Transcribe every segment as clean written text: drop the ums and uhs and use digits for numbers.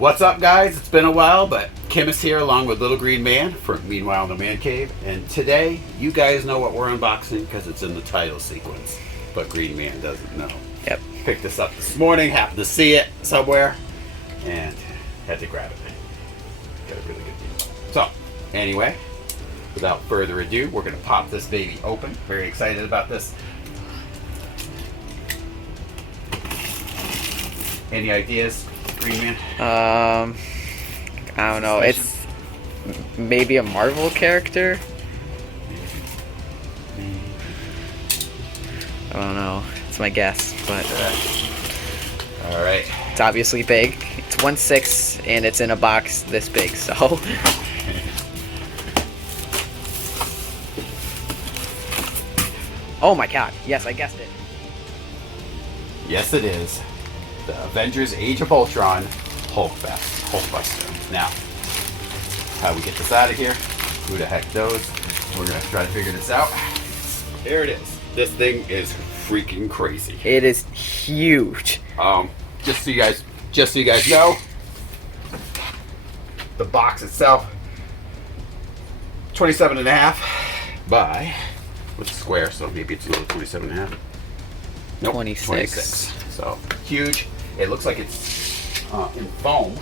What's up, guys? It's been a while, but Kim is here along with Little Green Man from Meanwhile in the Man Cave. And today, you guys know what we're unboxing because it's in the title sequence. But Green Man doesn't know. Yep. Picked this up this morning, happened to see it somewhere, and had to grab it. Got a really good deal. So, anyway, without further ado, we're going to pop this baby open. Very excited about this. Any ideas, Green Man? I don't know. It's maybe a Marvel character. I don't know. It's my guess, but all right. It's obviously big. It's 1/6 and it's in a box this big, so. Oh my god! Yes, I guessed it. Yes, it is. The Avengers Age of Ultron Hulkbuster. Now, how we get this out of here, who the heck knows? We're going to try to figure this out. Here it is. This thing is freaking crazy. It is huge. Just so you guys know, the box itself, 27.5 by, it's square, so maybe it's a little 27.5. Nope, 26. So huge. It looks like it's in foam.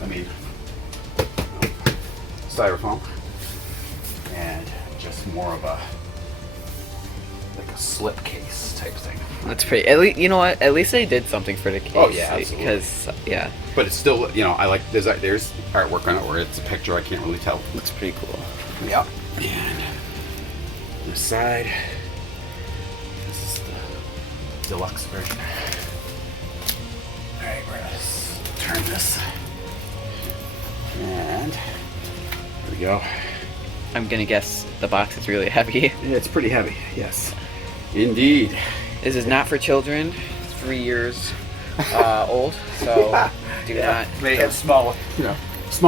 I mean, styrofoam, and just more of a like a slip case type thing. That's pretty. At least you know what? At least they did something for the case. Oh yeah, absolutely. Because yeah. But it's still, you know, I like there's artwork on it where it's a picture. I can't really tell. Looks pretty cool. Yep. And this side. This is the deluxe version. Alright, we're gonna turn this. And there we go. I'm gonna guess the box is really heavy. Yeah, it's pretty heavy, yes. Indeed. This is not for children, 3 years old, so do not. May have small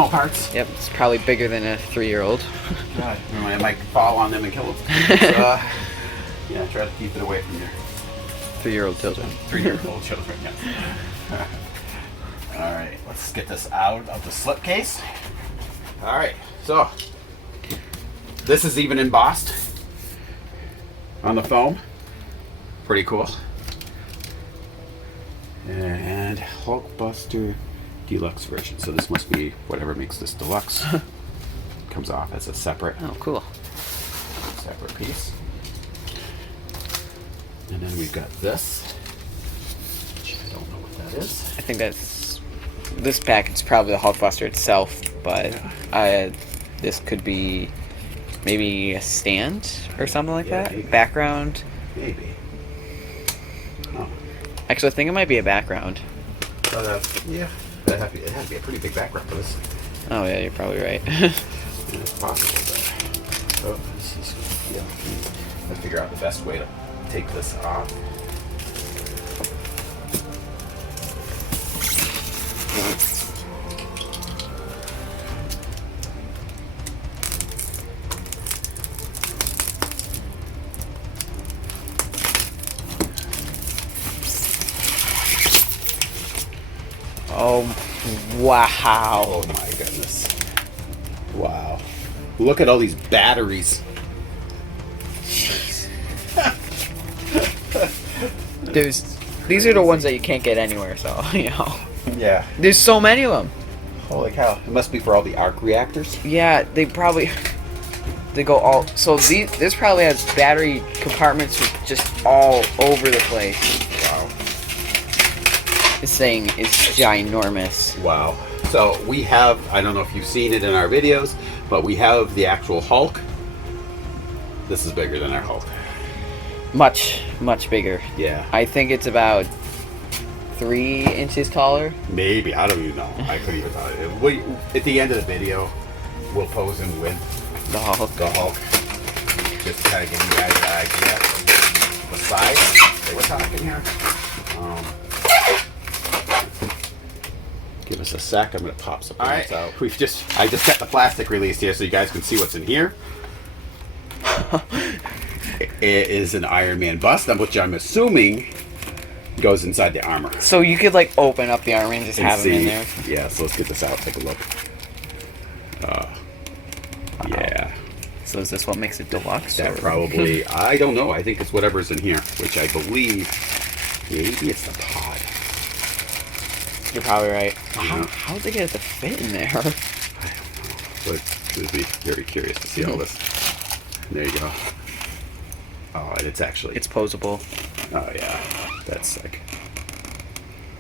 parts. Yep, it's probably bigger than a 3-year-old. God, I might fall on them and kill them. So, yeah, try to keep it away from your 3-year-old children. 3-year-old children, yes. Alright, let's get this out of the slipcase. Alright, so this is even embossed on the foam. Pretty cool. And Hulkbuster Deluxe version. So this must be whatever makes this deluxe. Comes off as a separate cool. Separate piece. And then we've got this, which I don't know what that is. I think this package is probably the Hulkbuster itself, but this could be maybe a stand or something like that. Maybe. Background. Maybe. Oh. Actually, I think it might be a background. Oh, that's, yeah. It has to be a pretty big background for this. Oh yeah, you're probably right. It's possible, but this is, yeah. I'll figure out the best way to take this off. Oh, wow. Oh my goodness. Wow. Look at all these batteries. Jeez. These are the ones that you can't get anywhere, so, you know. Yeah. There's so many of them. Holy cow. It must be for all the arc reactors. Yeah, they go all, so this probably has battery compartments just all over the place. Wow. This thing is ginormous. Wow. So we have, I don't know if you've seen it in our videos, but we have the actual Hulk. This is bigger than our Hulk. Much, much bigger. Yeah. I think it's about 3 inches taller. Maybe. I don't even know. I couldn't even tell you. At the end of the video, we'll pose him with The Hulk. Just to kind of give you guys an idea of the size that we're talking here. Give us a sec. I'm going to pop something else out. I just got the plastic released here so you guys can see what's in here. It is an Iron Man bust, which I'm assuming goes inside the armor. So you could like open up the armor and just have them in there. Yeah, so let's get this out. Take a look. Yeah. So is this what makes it deluxe? That or- probably, I don't know. I think it's whatever's in here, which I believe maybe it's the pod. You're probably right. Yeah. How did they get it to fit in there? I don't know. But we'd be very curious to see all this. There you go. Oh, and it's actually. It's posable. Oh yeah, that's sick.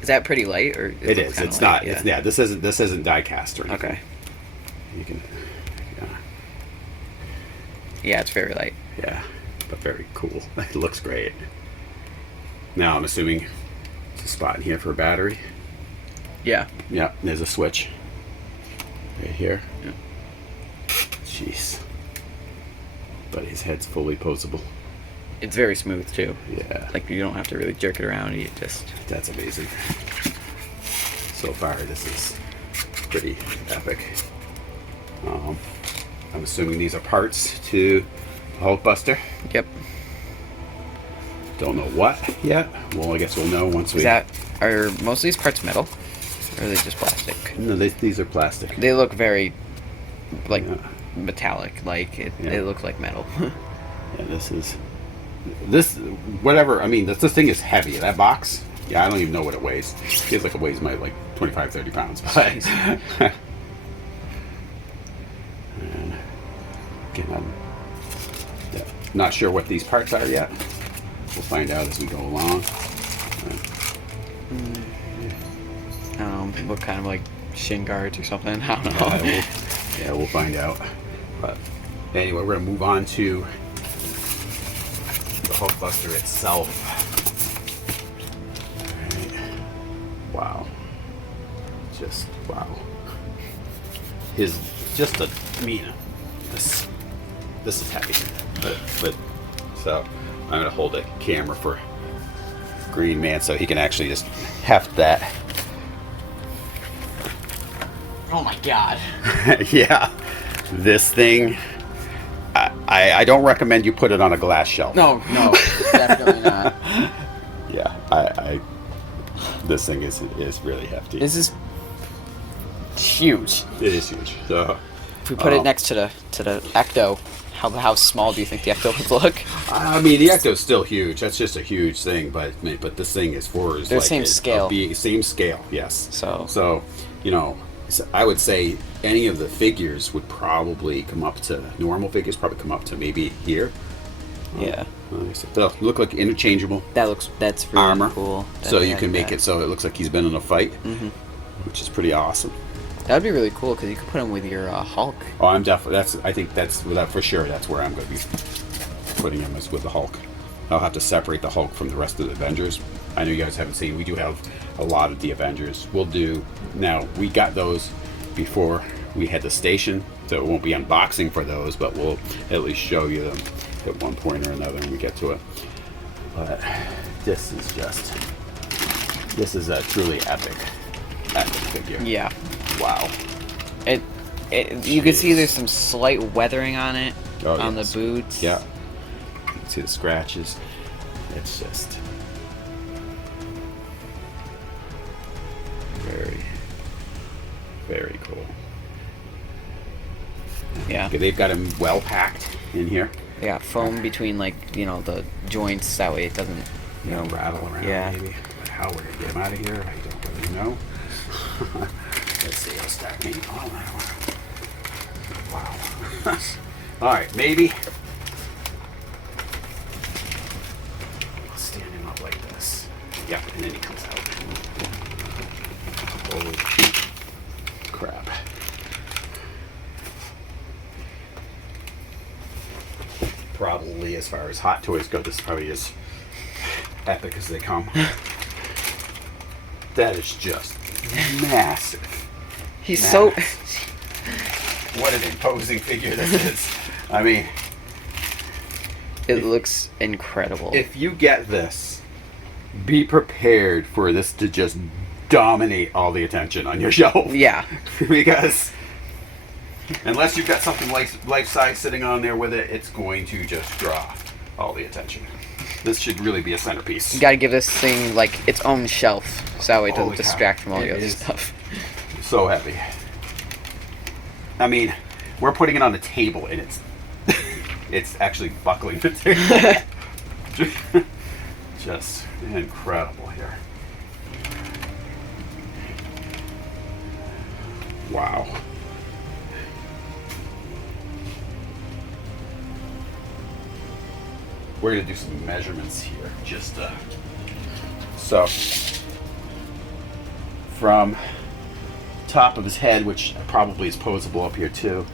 Is that pretty light or? It is. It's not. It's, yeah. This isn't die cast or anything. Okay. You can. Yeah. Yeah, it's very light. Yeah, but very cool. It looks great. Now I'm assuming there's a spot in here for a battery. Yeah. Yeah, there's a switch right here. Yeah. Jeez. But his head's fully posable. It's very smooth too. Yeah. Like you don't have to really jerk it around. You just. That's amazing. So far, this is pretty epic. I'm assuming these are parts to Hulkbuster. Yep. Don't know what yet. Well, I guess we'll know once we. Are most of these parts metal, or are they just plastic? No, these are plastic. They look very, like, Yeah. metallic. Like Yeah. they look like metal. Yeah, this whatever. I mean, this thing is heavy. That box. Yeah, I don't even know what it weighs. It feels like it weighs like 25, 30 pounds. But and again, I'm not sure what these parts are yet. We'll find out as we go along. I don't know, look kind of like shin guards or something. I don't know. We'll find out. But anyway, we're gonna move on to the Hulkbuster itself. Alright. Wow. Just wow. His just a I mean this is heavy. But so I'm gonna hold a camera for Green Man so he can actually just heft that. Oh my god. Yeah. This thing I don't recommend you put it on a glass shelf. No, definitely not. Yeah, I this thing is really hefty. This is huge. It is huge. So If we put it next to the Ecto, how small do you think the Ecto would look? I mean, the Ecto's still huge. That's just a huge thing, but this thing is for They're same scale. Same scale, yes. So you know, I would say any of the figures would probably come up to normal figures. Probably come up to maybe here. yeah, They'll look like interchangeable. That's really Armor. cool. So you can make it so it looks like he's been in a fight, which is pretty awesome. That'd be really cool because you could put him with your Hulk. Oh, I'm definitely. I think that's for sure. That's where I'm going to be putting him, is with the Hulk. I'll have to separate the Hulk from the rest of the Avengers. I know you guys haven't seen. We do have a lot of the Avengers. We'll do now. We got those before we had the station, so it won't be unboxing for those, but we'll at least show you them at one point or another when we get to it. But this is a truly epic figure. Yeah. Wow. You can see there's some slight weathering on it, on yes. the boots. Yeah. You can see the scratches. It's just very, very cool. Yeah. Okay, they've got him well packed in here. They got foam between the joints, that way it doesn't Rattle around. Yeah. Maybe. But how we're gonna get him out of here, I don't really know. Let's see. I'll start me. Wow. All right, maybe. Stand him up like this. Yep, and then he comes out. Holy crap. Probably, as far as Hot Toys go, this is probably as epic as they come. That is just massive. He's What an imposing figure this is. I mean, it looks incredible. if you get this, be prepared for this to just dominate all the attention on your shelf. Yeah. Because unless you've got something life size sitting on there with it, it's going to just draw all the attention. This should really be a centerpiece. You gotta give this thing like its own shelf, so that way it doesn't Holy cow. distract from all the It other is. stuff. So heavy. I mean, we're putting it on the table and it's actually buckling the table. Just incredible here. Wow. We're gonna do some measurements here. Just so from top of his head, which probably is posable up here too.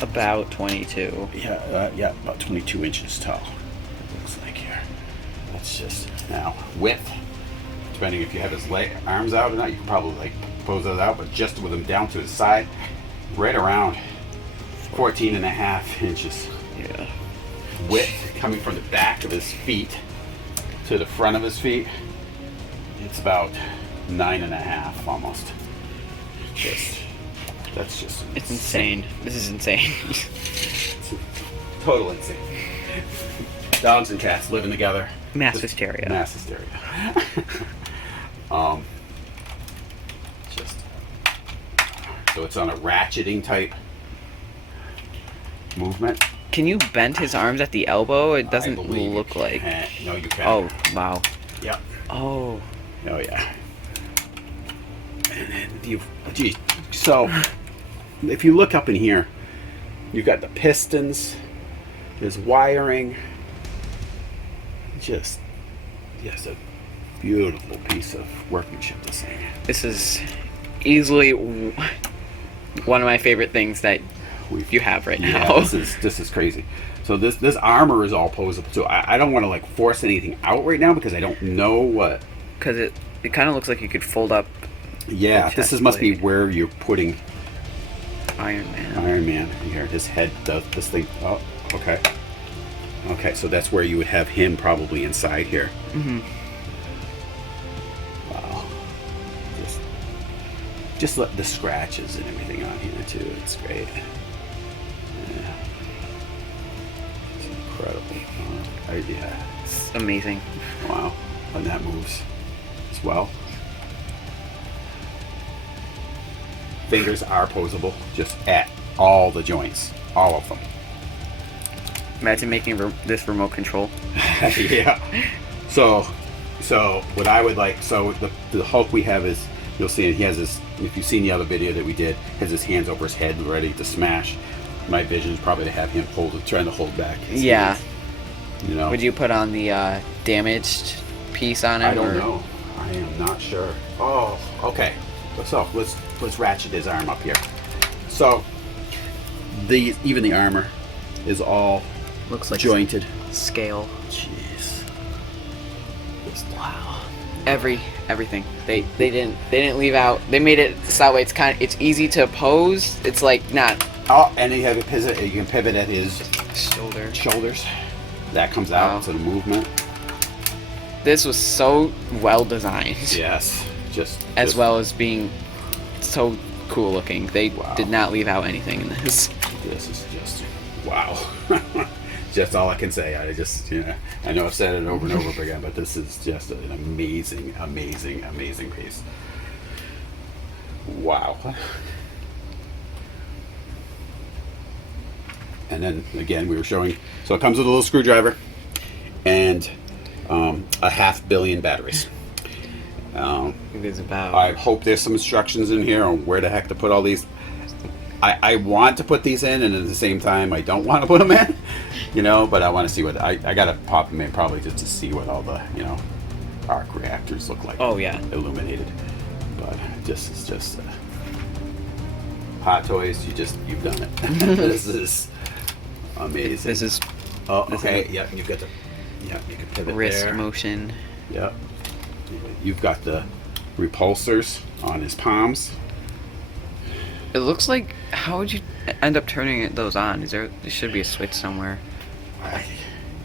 About 22. Yeah, about 22 inches tall. It looks like here. That's just now width. Depending if you have his arms out or not, you can probably like pose those out. But just with them down to his side, right around 14 and a half inches. Yeah. Width coming from the back of his feet to the front of his feet. It's about 9.5 almost. That's just It's insane. This is insane. Total insane. Dogs and cats living together. Mass Just hysteria. Mass hysteria. Just so it's on a ratcheting type movement. Can you bend his arms at the elbow? It I doesn't believe you look like. can. No, you can. Oh, wow. Yep. Oh. Oh yeah. And then so if you look up in here, you've got the pistons, there's wiring. Just a beautiful piece of workmanship, this thing. This is easily one of my favorite things that you have right now. Yeah, this is crazy. So this armor is all posable. So I don't want to like force anything out right now because I don't know what. Because it kind of looks like you could fold up Yeah, the this chest must be plate. where you're putting Iron Man. Iron Man here. His head does this thing. Oh, okay. Okay, so that's where you would have him probably inside here. Mm-hmm. Wow. Just let the scratches and everything on here too. It's great. Yeah. It's incredible. Yeah. It's amazing. Wow. And that moves as well. Fingers are posable, just at all the joints, all of them. Imagine making this remote control. Yeah. So what I would like, so the Hulk we have is, you'll see he has his, if you've seen the other video that we did, has his hands over his head ready to smash. My vision is probably to have him trying to hold back his Yeah. hands, you know. Would you put on the damaged piece on it? I don't or? know. I am not sure. Oh, okay. So let's ratchet his arm up here. So even the armor is all Looks like jointed. scale. Jeez. Wow. Everything. They didn't leave out. They made it so that way it's easy to pose. It's like not Oh, and you have a pivot. You can pivot at his shoulder. shoulders. That comes out Wow. to the movement. This was so well designed. Yes. As well as being so cool looking. They Wow. did not leave out anything in this. This is just wow. Just all I can say. I know I've said it over and over again, but this is just an amazing, amazing, amazing piece. Wow. And then again, we were showing. So it comes with a little screwdriver and a 500 million batteries. It is about. I hope there's some instructions in here on where the heck to put all these. I want to put these in, and at the same time, I don't want to put them in, but I want to see what, I got to pop them in probably just to see what all the, arc reactors look like. Oh, yeah. Illuminated. But it's just Hot Toys, you've done it. This is amazing. This is Oh, this okay, is- yeah, you can pivot wrist there. motion. Yep. You've got the repulsors on his palms. It looks like, how would you end up turning those on? There should be a switch somewhere.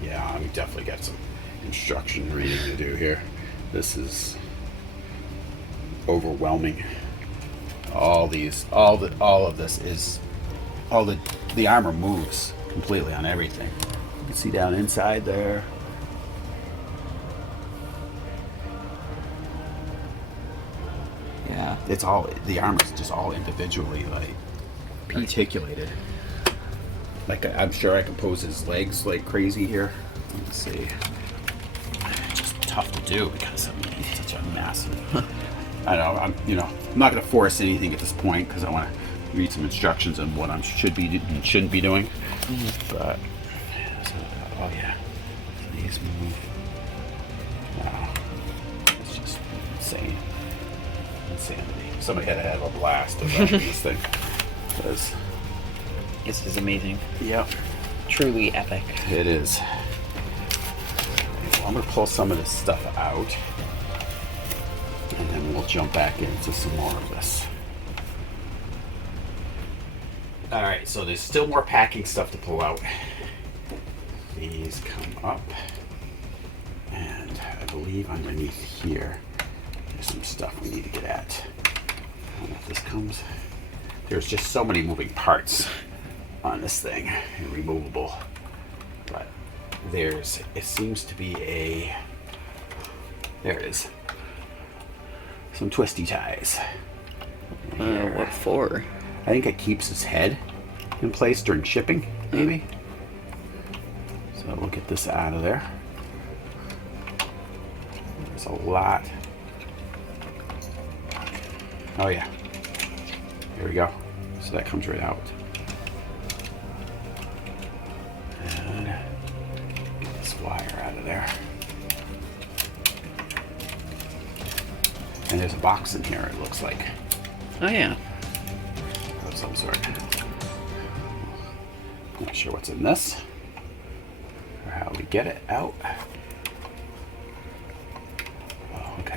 Yeah, I mean, definitely got some instruction reading to do here. This is overwhelming. All of this is, the armor moves completely on everything. You can see down inside there. it's all, the armor's just all individually like articulated. Like I'm sure I can pose his legs like crazy here. Let's see. It's just tough to do because I mean, he's such a massive. I know I'm not going to force anything at this point because I want to read some instructions on what I should be and shouldn't be doing. But so, oh yeah, these move. Wow, it's just insane, insanity. Somebody had to have a blast of this thing. Because This is amazing. yep, Truly epic. it is. Well, I'm gonna pull some of this stuff out, and then we'll jump back into some more of this. All right, so there's still more packing stuff to pull out. These come up, and I believe underneath here, there's some stuff we need to get at. I don't know if this comes. There's just so many moving parts on this thing, and removable. But it seems to be there it is. Some twisty ties. What for? I think it keeps his head in place during shipping, maybe. So we'll get this out of there. There's a lot. Oh yeah. Here we go. So that comes right out. And get this wire out of there. And there's a box in here, it looks like. Oh yeah. Of some sort. Not sure what's in this or how we get it out. Oh, okay.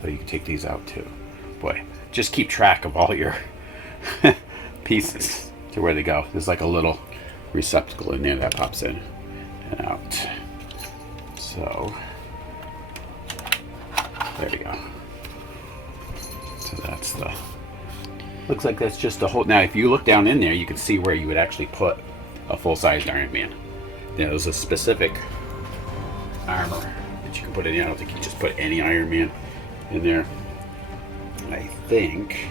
So you can take these out too. Boy, just keep track of all your pieces to where they go. There's like a little receptacle in there that pops in and out. So there we go. So that's the. Looks like that's just a whole. Now, if you look down in there, you can see where you would actually put a full-sized Iron Man. There's a specific armor that you can put in there. I don't think you can just put any Iron Man in there. I think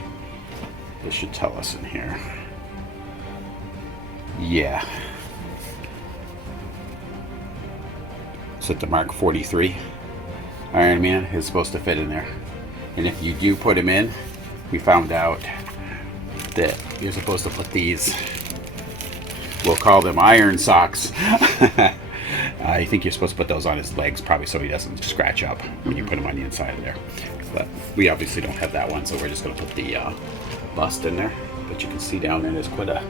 this should tell us in here. Yeah. So the Mark 43 Iron Man is supposed to fit in there. And if you do put him in, we found out that you're supposed to put these, we'll call them iron socks. I think you're supposed to put those on his legs, probably so he doesn't scratch up when you put him on the inside of there. But we obviously don't have that one, so we're just going to put the bust in there. But you can see down there, there's quite a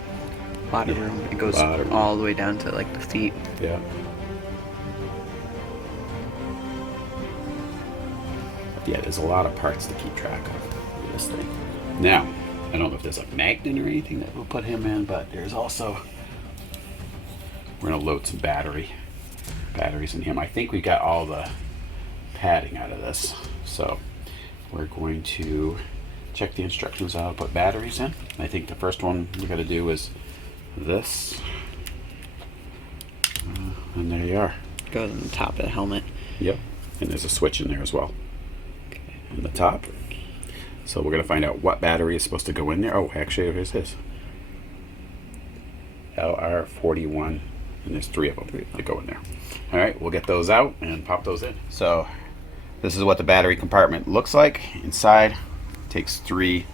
Lot of room. It goes all the way down to like the feet. Yeah. Yeah, there's a lot of parts to keep track of in this thing. Now, I don't know if there's a magnet or anything that we'll put him in, but there's also, we're gonna load some batteries in him. I think we got all the padding out of this, so we're going to check the instructions on how to put batteries in. I think the first one we got to do is this, and there you are. Goes on the top of the helmet. Yep, and there's a switch in there as well. In the top. So we're going to find out what battery is supposed to go in there. Oh, actually, here's his. LR41, and there's three of them that go in there. All right, we'll get those out and pop those in. So this is what the battery compartment looks like. Inside, takes three.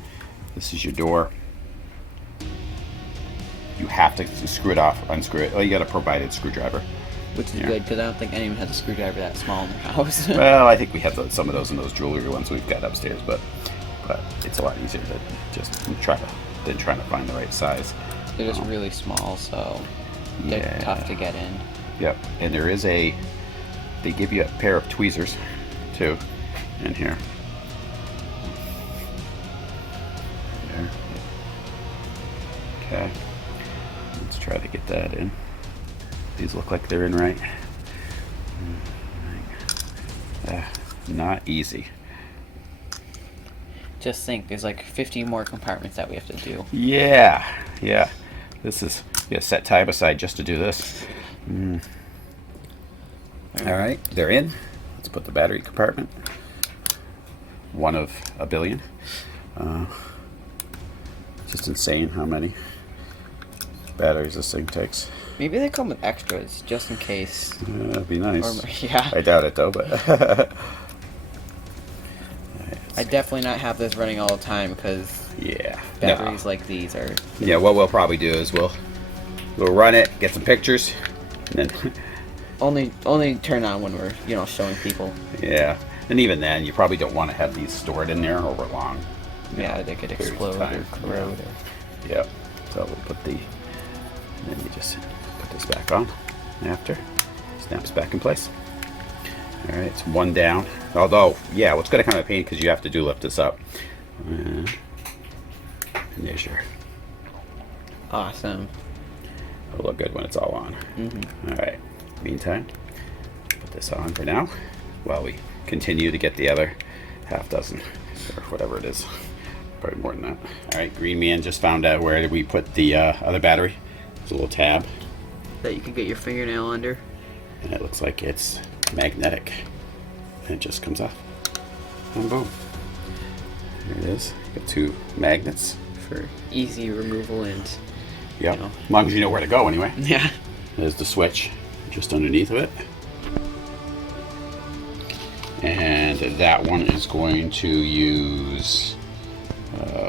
This is your door. You have to screw it off, unscrew it. Oh, you got a provided screwdriver. Which is good, because I don't think anyone has a screwdriver that small in their house. Well, I think we have some of those in those jewelry ones we've got upstairs, but it's a lot easier to just trying to find the right size. They're just really small, so they're tough to get in. Yep, and there is they give you a pair of tweezers too in here. There. Okay, let's try to get that in. These look like they're in right. Not easy. Just think, there's like 15 more compartments that we have to do. Yeah. This is set time aside just to do this. All right, they're in. Let's put the battery compartment. One of a billion. Just insane how many batteries this thing takes. Maybe they come with extras just in case. That'd be nice. Or, yeah. I doubt it though, but I definitely not have this running all the time because yeah, batteries like these are. Yeah, what we'll probably do is we'll run it, get some pictures, and then only turn on when we're showing people. yeah, and even then you probably don't want to have these stored in there over long. Yeah, they could explode or corrode. Yep. So we'll put and then you just put this back on after. Snaps back in place. All right, it's one down. Although, yeah, what's going to come in pain because you have to lift this up. And there's your. Awesome. It'll look good when it's all on. All right. Meantime, put this on for now while we continue to get the other half dozen or whatever it is. Probably more than that. All right, Green Man just found out where we put the other battery. There's a little tab that you can get your fingernail under. And it looks like it's magnetic. And it just comes off. And boom. There it is. Got two magnets. For easy removal and... Yep. As long as you know where to go anyway. Yeah. There's the switch just underneath of it. And that one is going to use...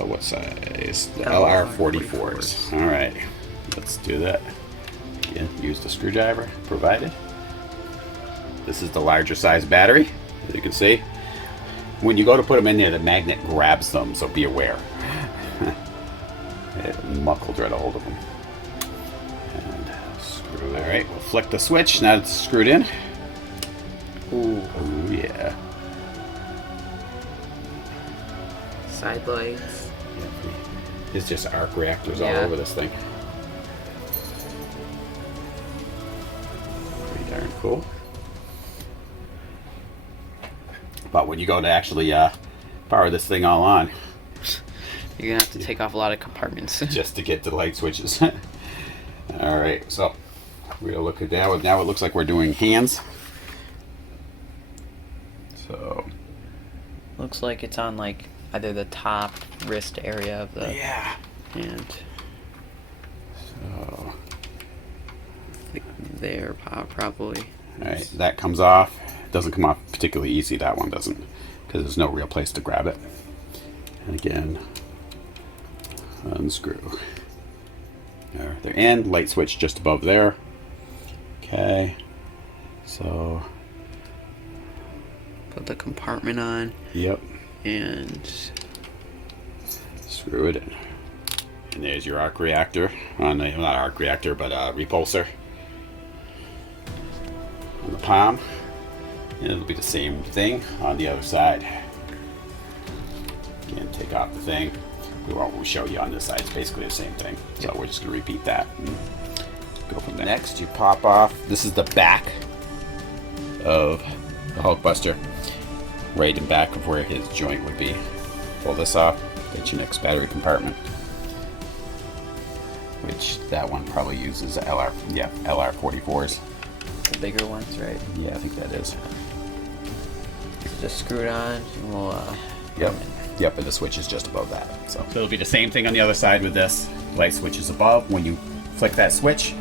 what size? The LR44s. All right. Let's do that. Again, use the screwdriver provided. This is the larger size battery, as you can see. When you go to put them in there, the magnet grabs them, so be aware. Muck will try to hold of them. And screw. All right, we'll flick the switch. Now it's screwed in. Ooh. Oh yeah. Side lights. It's just arc reactors all Yeah. over this thing. Pretty darn cool. But when you go to actually power this thing all on, you're gonna have to take off a lot of compartments just to get to the light switches. All right, so we'll look at that. Now it looks like we're doing hands. So looks like it's on like either the top wrist area of the hand. So there, probably. all right, that comes off. It doesn't come off particularly easy. That one doesn't, because there's no real place to grab it. And again, unscrew. There, and light switch just above there. Okay, so put the compartment on. Yep. And screw it in. And there's your arc reactor on the, not arc reactor, but repulsor on the palm. And it'll be the same thing on the other side. Again, take off the thing. We'll show you on this side. It's basically the same thing. So we're just going to repeat that. And go from there. Next, you pop off. This is the back of the Hulkbuster. Right in back of where his joint would be. Pull this off. Get your next battery compartment. Which that one probably uses LR44s. The bigger ones, right? Yeah, I think that is. So just screw it on and we'll Yep, and the switch is just above that. So it'll be the same thing on the other side with this. Light switch is above. When you flick that switch,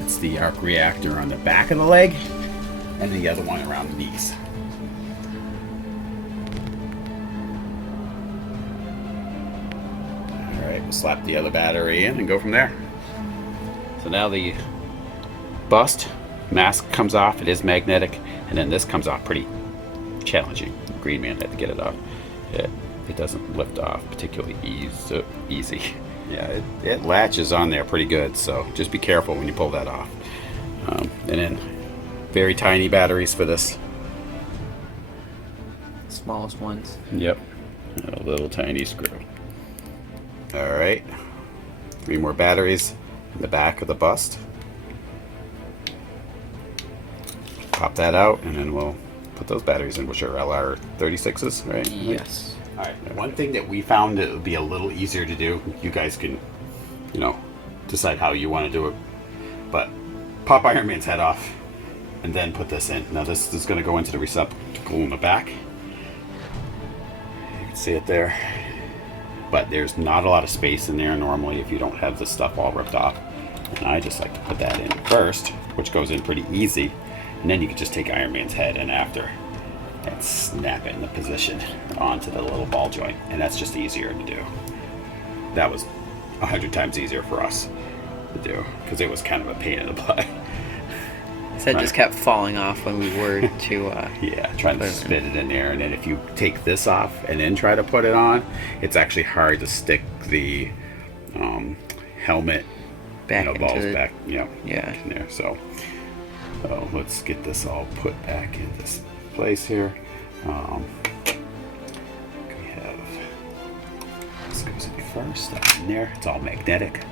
it's the arc reactor on the back of the leg, and the other one around the knees. Alright, we'll slap the other battery in and go from there. So now the bust mask comes off. It is magnetic, and then this comes off pretty challenging. Green Man had to get it off. It doesn't lift off particularly easy. Yeah, it latches on there pretty good, so just be careful when you pull that off. And then very tiny batteries for this. smallest ones. Yep, a little tiny screw. All right, 3 more batteries in the back of the bust. Pop that out, and then we'll put those batteries in, which are LR36s, right? Yes. All right. One thing that we found that would be a little easier to do. You guys can, decide how you want to do it. But pop Iron Man's head off, and then put this in. Now this is going to go into the receptacle in the back. You can see it there. but there's not a lot of space in there normally if you don't have the stuff all ripped off. And I just like to put that in first, which goes in pretty easy. And then you can just take Iron Man's head and after and snap it in the position onto the little ball joint. And that's just easier to do. That was 100 times easier for us to do because it was kind of a pain in the butt. So it just kept falling off when we were to yeah, trying to spit it in there, and then if you take this off and then try to put it on, it's actually hard to stick the helmet back balls into back, yeah, in there. So let's get this all put back in this place here. We have this goes in first, up in there. It's all magnetic.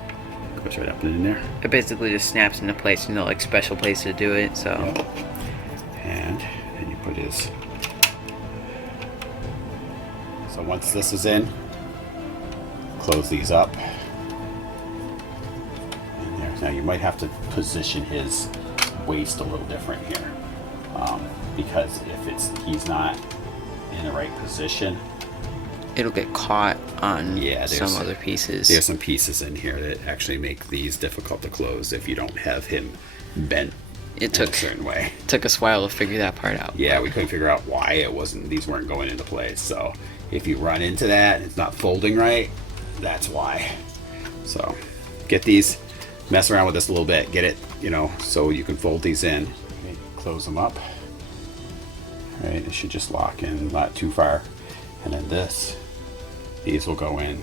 Goes right up in there. it basically just snaps into place. Like special place to do it. So Yep. And then you put his. So once this is in, close these up. And there. Now you might have to position his waist a little different here, because if he's not in the right position, it'll get caught on there's some other pieces. There's some pieces in here that actually make these difficult to close if you don't have him bent in a certain way. Took us a while to figure that part out. Yeah, we couldn't figure out why these weren't going into place. So if you run into that and it's not folding right, that's why. So get these, mess around with this a little bit, get it, so you can fold these in. Okay, close them up. All right, it should just lock in, not too far. And then these will go in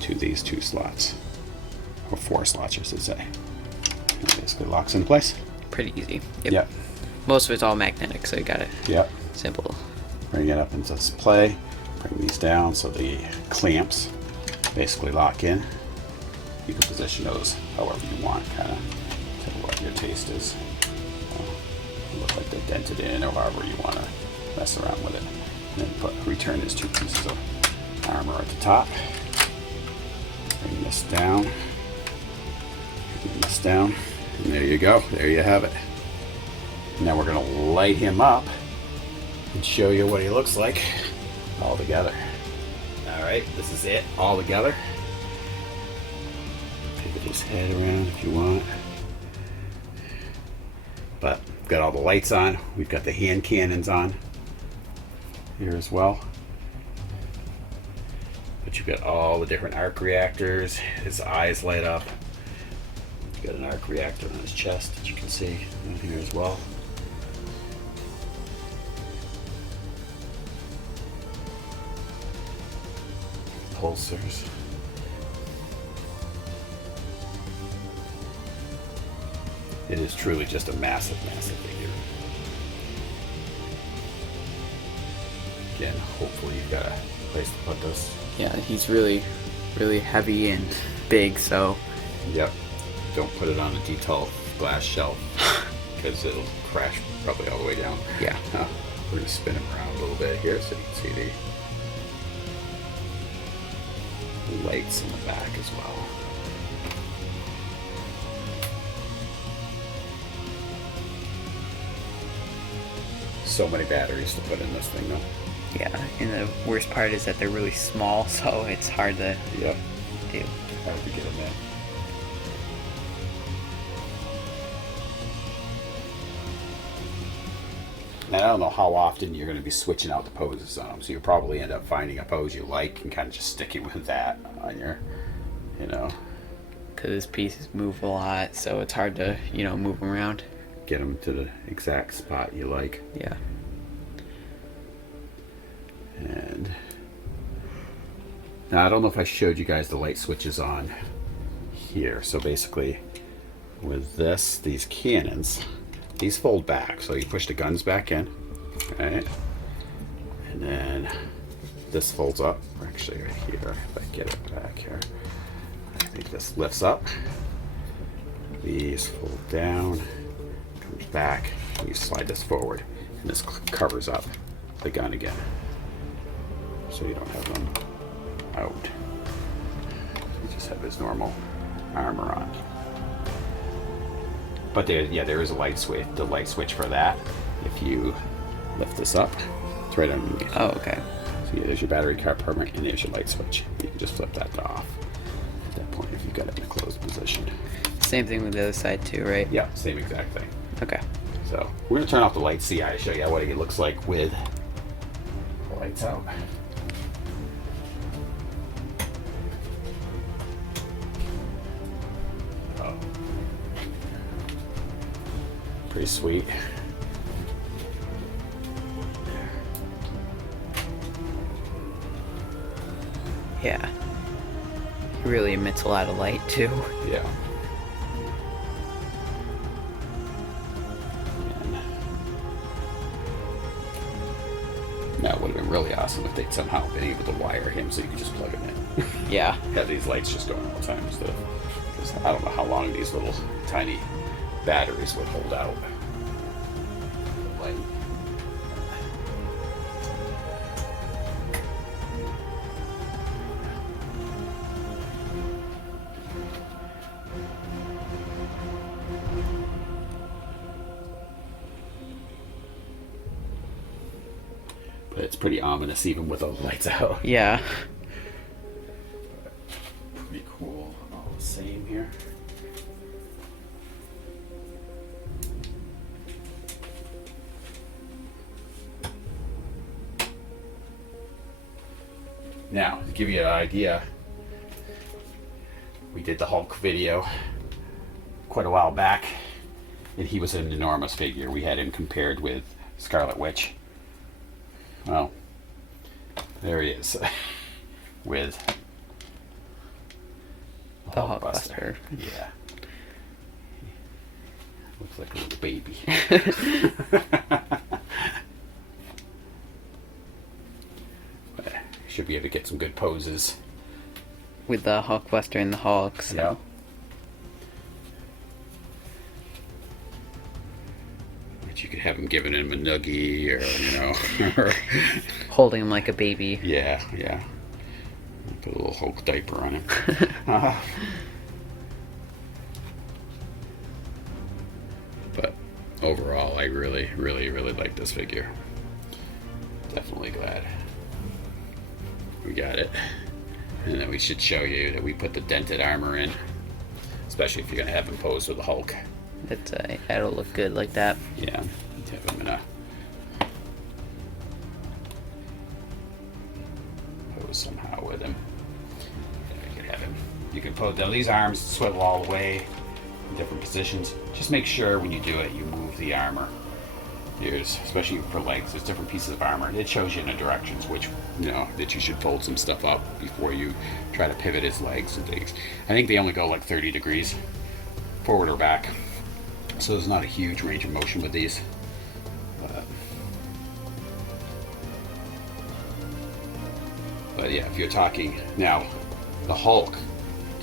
to these 2 slots, or 4 slots, I should say. It basically locks in place. Pretty easy. Yep. Most of it's all magnetic, so you got it. Yep. Simple. Bring it up into play. Bring these down so the clamps basically lock in. You can position those however you want, kind of to what your taste is. Look like they're dented in, or however you want to mess around with it. And then return his 2 pieces of armor at the top. Bring this down. Bring this down. And there you go. There you have it. Now we're going to light him up and show you what he looks like all together. Alright, this is it all together. Pivot his head around if you want. But we've got all the lights on. We've got the hand cannons on here as well. But you've got all the different arc reactors. His eyes light up. You've got an arc reactor on his chest that you can see in here as well. Pulsars. It is truly just a massive, massive figure. Again, hopefully you've got a place to put this. Yeah, he's really, really heavy and big, so. Yep. Don't put it on a detail glass shelf because it'll crash probably all the way down. Yeah. We're going to spin him around a little bit here so you can see the lights in the back as well. So many batteries to put in this thing though. Yeah, and the worst part is that they're really small, so it's hard to do. Hard to get them in. And I don't know how often you're going to be switching out the poses on them, so you'll probably end up finding a pose you like and kind of just sticking with that on your, Because his pieces move a lot, so it's hard to, move them around. Get them to the exact spot you like. Yeah. And now I don't know if I showed you guys the light switches on here. So basically with these cannons, these fold back. So you push the guns back in, right? And then this folds up. Actually right here, if I get it back here. I think this lifts up. These fold down, comes back, and you slide this forward. And this covers up the gun again. So you don't have them out. You just have his normal armor on. But there is a light switch. The light switch for that, if you lift this up, it's right underneath. Oh, okay. See, there's your battery compartment, and there's your light switch. You can just flip that off at that point if you've got it in a closed position. Same thing with the other side too, right? Yeah, same exact thing. Okay. So we're gonna turn off the lights. See, I show you what it looks like with the lights out. Oh, pretty sweet. Yeah. It really emits a lot of light too. Yeah. Now, it would have been really awesome if they'd somehow been able to wire him so you could just plug him in. Yeah. Have these lights just going all the time instead of, 'cause I don't know how long these little tiny batteries would hold out. Light. But it's pretty ominous even with all the lights out. Yeah. Pretty cool. All the same here. Now, to give you an idea, we did the Hulk video quite a while back, and he was an enormous figure. We had him compared with Scarlet Witch. Well, there he is with The Hulkbuster. Yeah. Looks like a little baby. But should be able to get some good poses. With the Hulkbuster and the Hulk. So. Yeah. But you could have him giving him a nuggie, or or Holding him like a baby. yeah. Put a little Hulk diaper on him. But overall, I really, really, really like this figure. Definitely glad we got it. And then we should show you that we put the dented armor in, especially if you're gonna have him pose with the Hulk. That'll look good like that. Yeah, have him in a pose somehow with him. Yeah, you could have him. You can pose. Now these arms swivel all the way in different positions. Just make sure when you do it, you move the armor. There's, especially for legs, there's different pieces of armor. It shows you in the directions which, that you should fold some stuff up before you try to pivot his legs and things. I think they only go like 30 degrees, forward or back. So there's not a huge range of motion with these. But yeah, if you're talking now, the Hulk,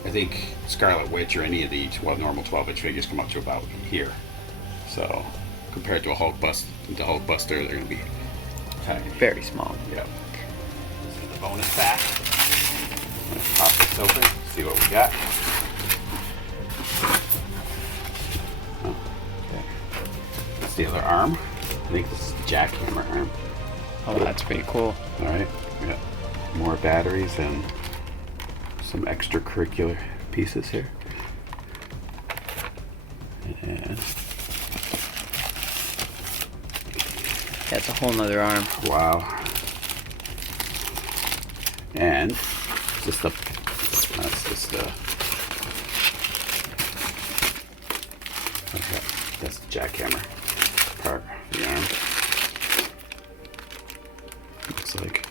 I think Scarlet Witch or any of the normal 12-inch figures come up to about here. So compared to a Hulkbuster, they're going to be tiny. Very small. Yep. This is the bonus pack. I'm going to pop this open, see what we got. Oh, okay. That's the other arm. I think this is the Jackhammer arm. Oh, that's pretty cool. All right. We got more batteries and some extracurricular pieces here. And That's a whole nother arm. wow. And that's just the okay, that's the Jackhammer part of the arm. Looks like,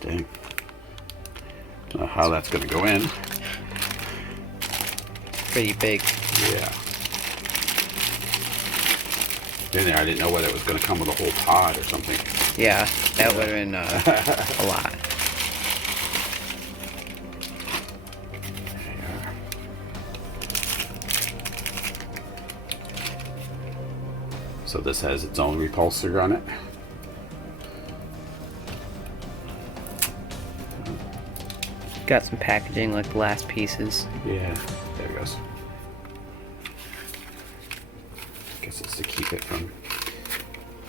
dang. I don't know how that's gonna go in. Pretty big. Yeah. In there, I didn't know whether it was going to come with a whole pod or something. Yeah, that would have been a lot. There you are. So this has its own repulsor on it. Got some packaging like the last pieces. Yeah, there it goes. I guess it's to keep it from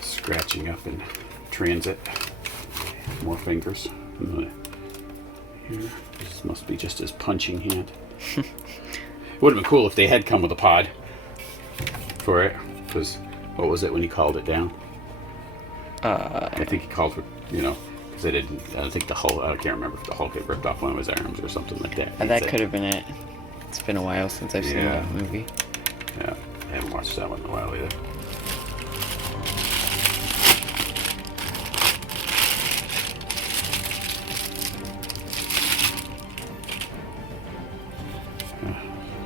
scratching up in transit. More fingers. Here. This must be just his punching hand. It would have been cool if they had come with a pod for it. Because what was it when he called it down? I think he called for, because they didn't. I think the Hulk. I can't remember if the Hulk had ripped off one of his arms or something like that. That could have been it. It's been a while since I've seen that movie. Yeah, I haven't watched that one in a while either.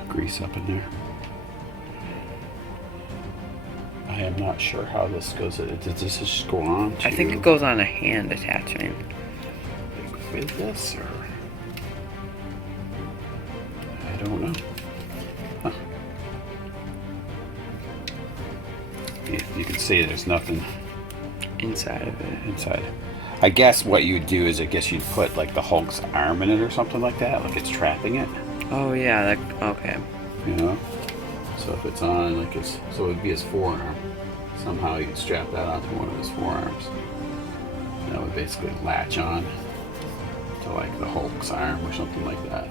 Grease up in there. I am not sure how this goes. Does this just go on to... I think it goes on a hand attachment. With this, or... I don't know. Huh. You can see there's nothing inside of it. Inside. I guess what you'd do is, you'd put like the Hulk's arm in it or something like that, like it's trapping it. Oh yeah, okay. So if it's on, so it would be his forearm. Somehow you'd strap that onto one of his forearms. That would basically latch on to like the Hulk's arm or something like that.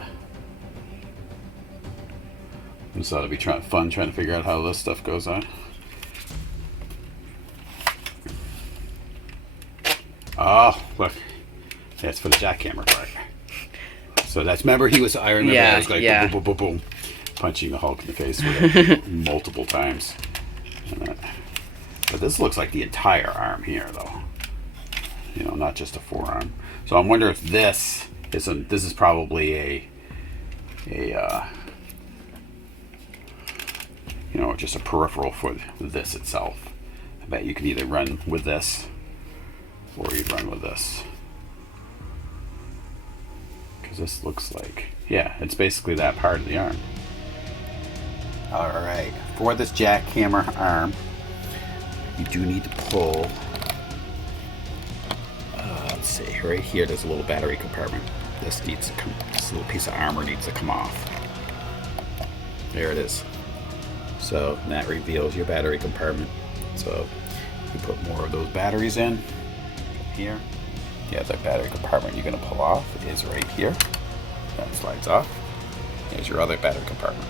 And so it'll be fun trying to figure out how this stuff goes on. Oh, look. That's for the jackhammer part. So remember I remember that was like boom, boom, boom, boom, punching the Hulk in the face with it multiple times. But this looks like the entire arm here, though. Not just a forearm. So I'm wondering if this is probably just a peripheral for this itself. I bet you can either run with this or you'd run with this. This looks like, it's basically that part of the arm. Alright, for this jackhammer arm, you do need to pull, let's see, right here there's a little battery compartment. This little piece of armor needs to come off. There it is. So that reveals your battery compartment. So you put more of those batteries in here. The other battery compartment you're going to pull off is right here. That slides off. There's your other battery compartment.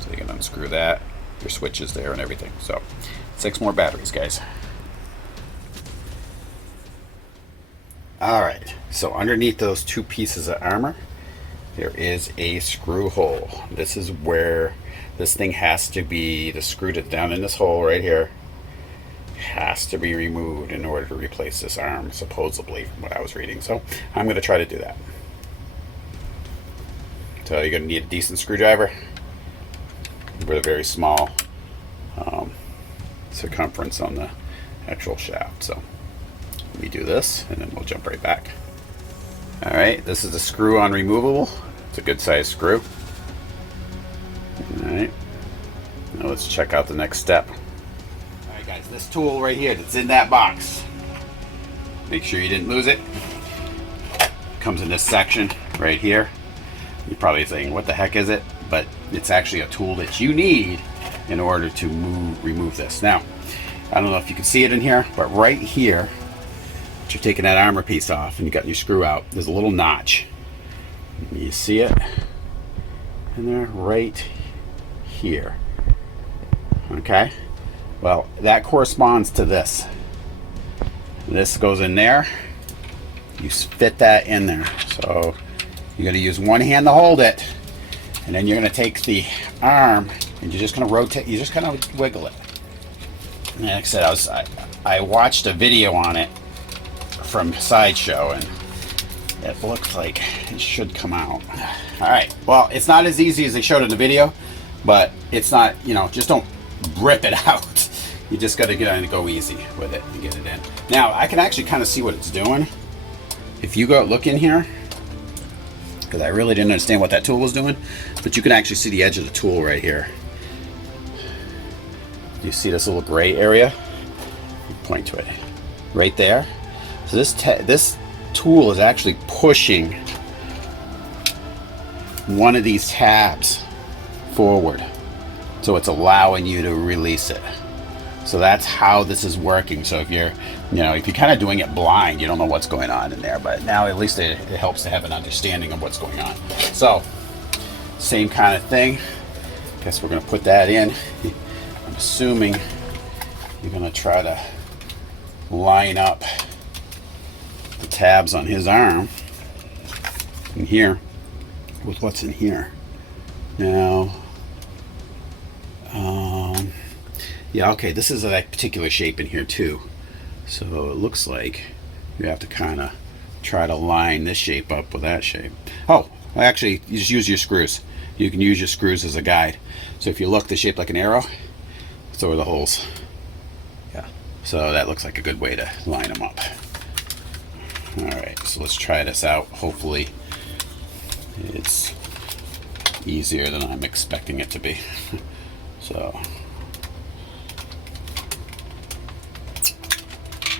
So you can unscrew that, your switches there and everything. So 6 more batteries, guys. Alright, so underneath those 2 pieces of armor, there is a screw hole. This is where this thing has to be, the screw that's down in this hole right here, has to be removed in order to replace this arm, supposedly, from what I was reading. So I'm going to try to do that. So you're going to need a decent screwdriver with a very small circumference on the actual shaft. So let me do this and then we'll jump right back. Alright, this is the screw on removable. It's a good size screw. Alright, now let's check out the next step. Alright guys, this tool right here that's in that box, make sure you didn't lose it. Comes in this section right here. You're probably saying, what the heck is it? But it's actually a tool that you need in order to remove this. Now, I don't know if you can see it in here, but right here, you're taking that armor piece off and you got your screw out, there's a little notch. You see it in there right here. Okay, well, that corresponds to this. This goes in there. You fit that in there. So you're going to use one hand to hold it, and then you're going to take the arm and you're just going to rotate. You just kind of wiggle it. And like I said, I watched a video on it from Sideshow, and it looks like it should come out. All right. Well, it's not as easy as they showed in the video, but it's not. Just don't rip it out. You just got to get on and go easy with it and get it in. Now I can actually kind of see what it's doing. If you go look in here, because I really didn't understand what that tool was doing, but you can actually see the edge of the tool right here. You see this little gray area? Point to it. Right there. So this tool is actually pushing one of these tabs forward. So it's allowing you to release it. So that's how this is working. So if you're, if you're kind of doing it blind, you don't know what's going on in there. But now at least it helps to have an understanding of what's going on. So same kind of thing. Guess we're going to put that in. I'm assuming you're going to try to line up the tabs on his arm in here with what's in here. Now, yeah, okay, this is a particular shape in here too. So it looks like you have to kind of try to line this shape up with that shape. Oh, actually, you just use your screws. You can use your screws as a guide. So if you look, the shape like an arrow, so are the holes. Yeah. So that looks like a good way to line them up. All right, so let's try this out. Hopefully it's easier than I'm expecting it to be. So,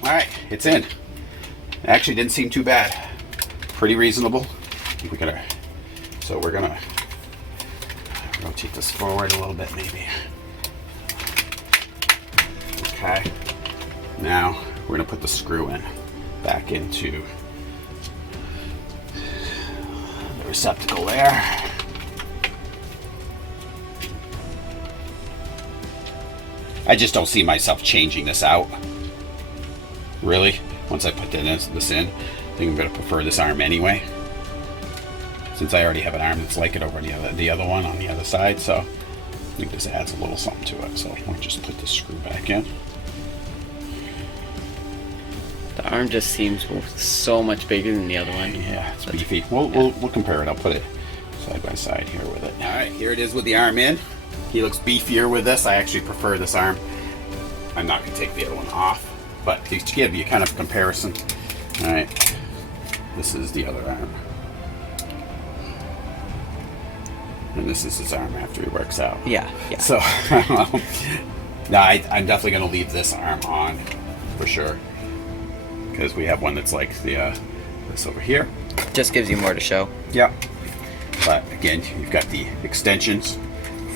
all right, it's in. Actually didn't seem too bad. Pretty reasonable. So we're gonna rotate this forward a little bit maybe. Okay. Now we're gonna put the screw in back into the receptacle there. I just don't see myself changing this out. Really? Once I put this in, I think I'm going to prefer this arm anyway. Since I already have an arm that's like it over the other one on the other side, so I think this adds a little something to it. So I'll just put the screw back in. The arm just seems so much bigger than the other one. Yeah, it's beefy. We'll compare it. I'll put it side by side here with it. All right, here it is with the arm in. He looks beefier with this. I actually prefer this arm. I'm not going to take the other one off, but to give you kind of a comparison. All right, this is the other arm. And this is his arm after he works out. Yeah. So, no, I'm definitely going to leave this arm on for sure. Because we have one that's like this over here. Just gives you more to show. Yeah. But again, you've got the extensions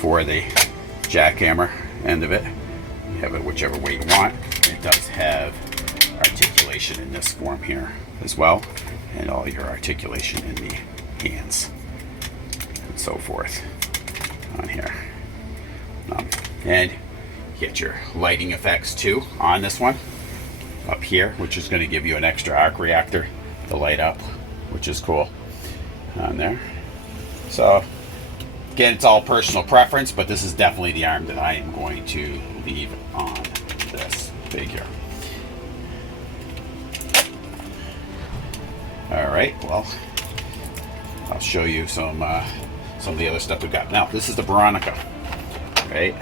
for the jackhammer end of it. You have it whichever way you want. It does have articulation in this form here as well, and all your articulation in the hands and so forth on here. And you get your lighting effects too on this one up here, which is going to give you an extra arc reactor to light up, which is cool on there. So again, it's all personal preference, but this is definitely the arm that I am going to leave on this figure. All right, well, I'll show you some of the other stuff we've got. Now, this is the Veronica, right?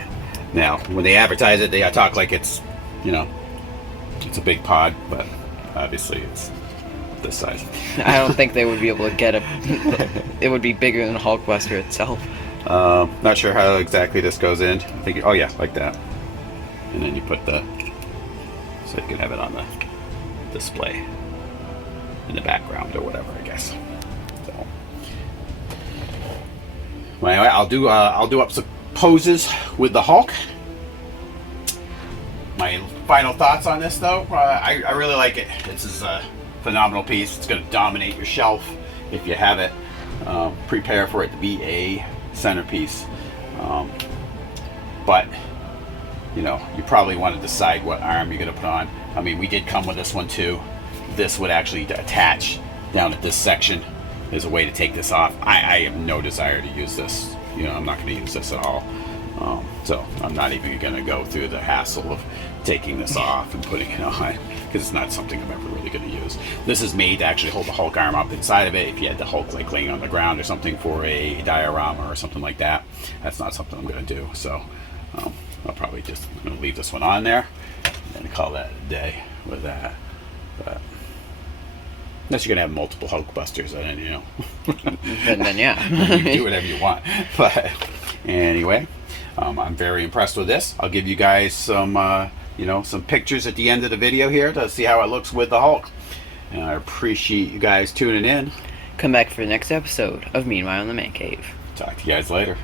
Now, when they advertise it, they talk like it's, it's a big pod, but obviously it's this size. I don't think they would be able to get it would be bigger than Hulkbuster itself. Not sure how exactly this goes in. I think, oh yeah, like that. And then you put so you can have it on the display in the background or whatever, I guess. So, well, anyway, I'll do up some poses with the Hulk. My final thoughts on this, though, I really like it. This is a phenomenal piece. It's going to dominate your shelf if you have it. Prepare for it to be a centerpiece, but you probably want to decide what arm you're going to put on. I mean, we did come with this one too. This would actually attach down at this section as a way to take this off. I have no desire to use this. I'm not going to use this at all. So I'm not even going to go through the hassle of taking this off and putting it on, because it's not something I'm ever really going to use. This is made to actually hold the Hulk arm up inside of it. If you had the Hulk like laying on the ground or something for a diorama or something like that, that's not something I'm going to do. So I'll probably just going to leave this one on there and call that a day with that. But unless you're going to have multiple Hulkbusters, then then yeah, you can do whatever you want. But anyway, I'm very impressed with this. I'll give you guys some some pictures at the end of the video here to see how it looks with the Hulk. And I appreciate you guys tuning in. Come back for the next episode of Meanwhile in the Man Cave. Talk to you guys later.